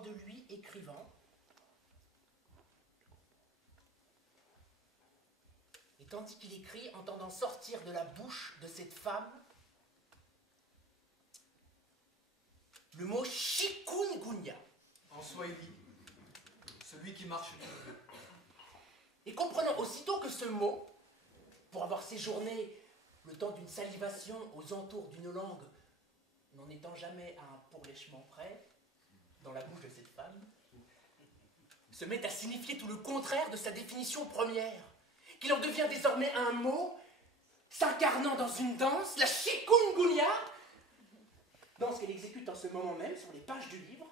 l'histoire de lui écrivant. Et tandis qu'il écrit, entendant sortir de la bouche de cette femme le mot chikungunya. En swahili, celui qui marche tout. Et comprenant aussitôt que ce mot, pour avoir séjourné le temps d'une salivation aux entours d'une langue, n'en étant jamais à un pourlèchement près, dans la bouche de cette femme, se met à signifier tout le contraire de sa définition première, qu'il en devient désormais un mot s'incarnant dans une danse, la chikungunya, danse qu'elle exécute en ce moment même sur les pages du livre,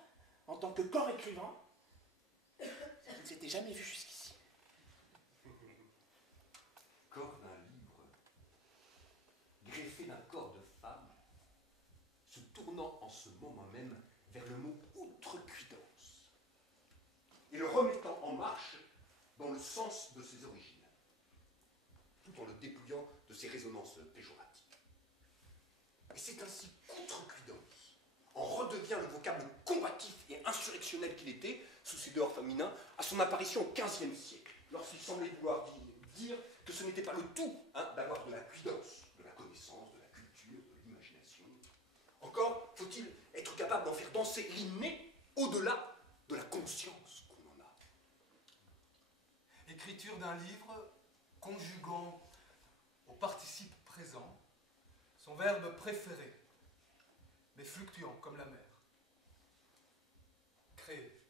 en tant que corps écrivant. Ça ne s'était jamais vu jusqu'ici. Corps d'un livre, greffé d'un corps de femme, se tournant en ce moment même vers le mot outrecuidance, et le remettant en marche dans le sens de ses origines, tout en le dépouillant de ses résonances péjoratives. Et c'est ainsi qu'outrecuidance en redevient le vocable combatif et insurrectionnel qu'il était, sous ses dehors féminins, à son apparition au XVe siècle, lorsqu'il semblait vouloir dire que ce n'était pas le tout d'avoir de la cuidance, de la connaissance, de la culture, de l'imagination. Encore faut-il être capable d'en faire danser l'inné au-delà de la conscience qu'on en a. Écriture d'un livre conjuguant au participe présent son verbe préféré, mais fluctuant comme la mer. Créer.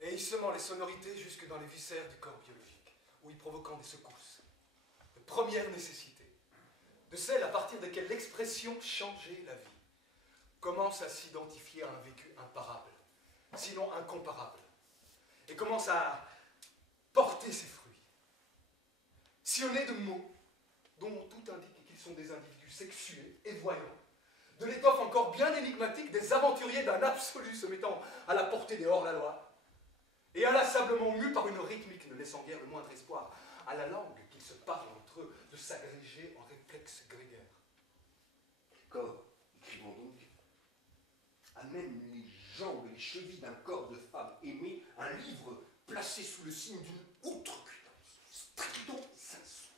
Et y semant les sonorités jusque dans les viscères du corps biologique, ou y provoquant des secousses, de première nécessité, de celles à partir desquelles l'expression changer la vie commence à s'identifier à un vécu imparable, sinon incomparable, et commence à porter ses fruits, sillonnés de mots dont tout indique qu'ils sont des individus sexués et voyants, de l'étoffe encore bien énigmatique des aventuriers d'un absolu se mettant à la portée des hors-la-loi, et inlassablement mus par une rythmique ne laissant guère le moindre espoir à la langue qu'ils se parlent entre eux de s'agréger en réflexes grégaires. Corps, écrivons donc, amène les jambes et les chevilles d'un corps de femme aimée, un livre placé sous le signe d'une outrecuidance, stricto sensu,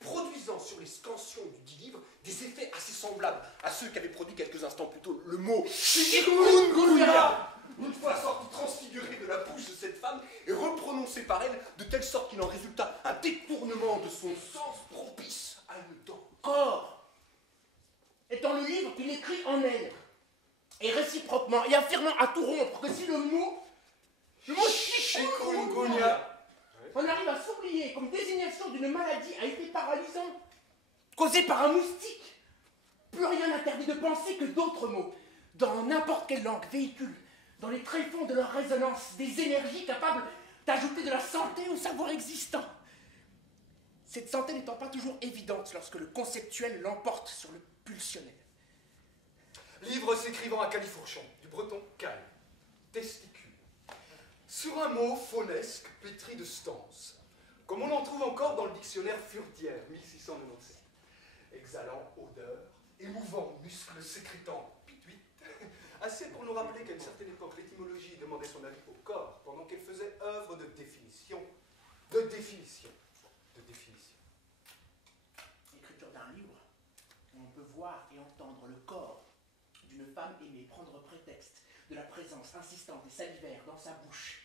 produisant sur les scansions du dit livre des effets assez semblables à ceux qu'avait produit quelques instants plus tôt le mot chikungunya, une fois sorti transfiguré de la bouche de cette femme et reprononcé par elle de telle sorte qu'il en résulta un détournement de son sens propice à une danse. Corps étant le livre qu'il écrit en elle, et réciproquement, et affirmant à tout rompre que si le mot chikungunya, on arrive à s'oublier comme désignation d'une maladie a été paralysante, causée par un moustique, plus rien n'interdit de penser que d'autres mots, dans n'importe quelle langue, véhiculent, dans les tréfonds de leur résonance, des énergies capables d'ajouter de la santé au savoir existant. Cette santé n'étant pas toujours évidente lorsque le conceptuel l'emporte sur le pulsionnel. Livre s'écrivant à califourchon, du breton cal, testicule, sur un mot faunesque pétri de stances, comme on en trouve encore dans le dictionnaire Furtière, 1697, exhalant odeur, émouvant muscles sécrétant pituite, assez pour nous rappeler qu'à une certaine époque, l'étymologie demandait son avis au corps, pendant qu'elle faisait œuvre de définition, de définition, de définition. L'écriture d'un livre où on peut voir et entendre le corps d'une femme aimée prendre prétexte de la présence insistante des salivaires dans sa bouche,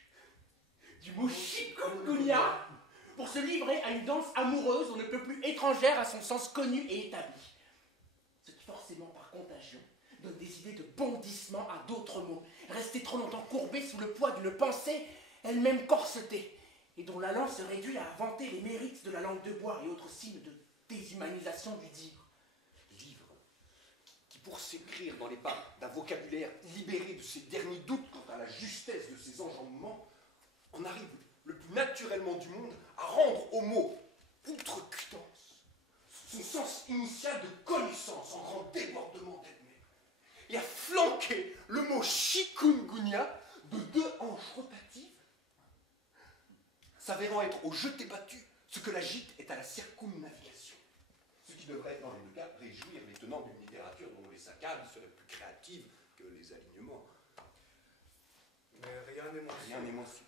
du mot chikungunya, pour se livrer à une danse amoureuse on ne peut plus étrangère à son sens connu et établi. Ce qui forcément par contagion donne des idées de bondissement à d'autres mots, restés trop longtemps courbés sous le poids d'une pensée elle-même corsetée, et dont la langue se réduit à vanter les mérites de la langue de bois et autres signes de déshumanisation du dire. Pour s'écrire dans les pas d'un vocabulaire libéré de ses derniers doutes quant à la justesse de ses enjambements, on arrive le plus naturellement du monde à rendre au mot outrecuidance son sens initial de connaissance en grand débordement d'elle-même, et à flanquer le mot chikungunya de deux hanches rotatives, s'avérant être au jeté battu ce que la gîte est à la circumnavigation. Ce qui devrait, dans les deux cas, réjouir les tenants d'une littérature dont les saccades seraient plus créatives que les alignements. moi aussi.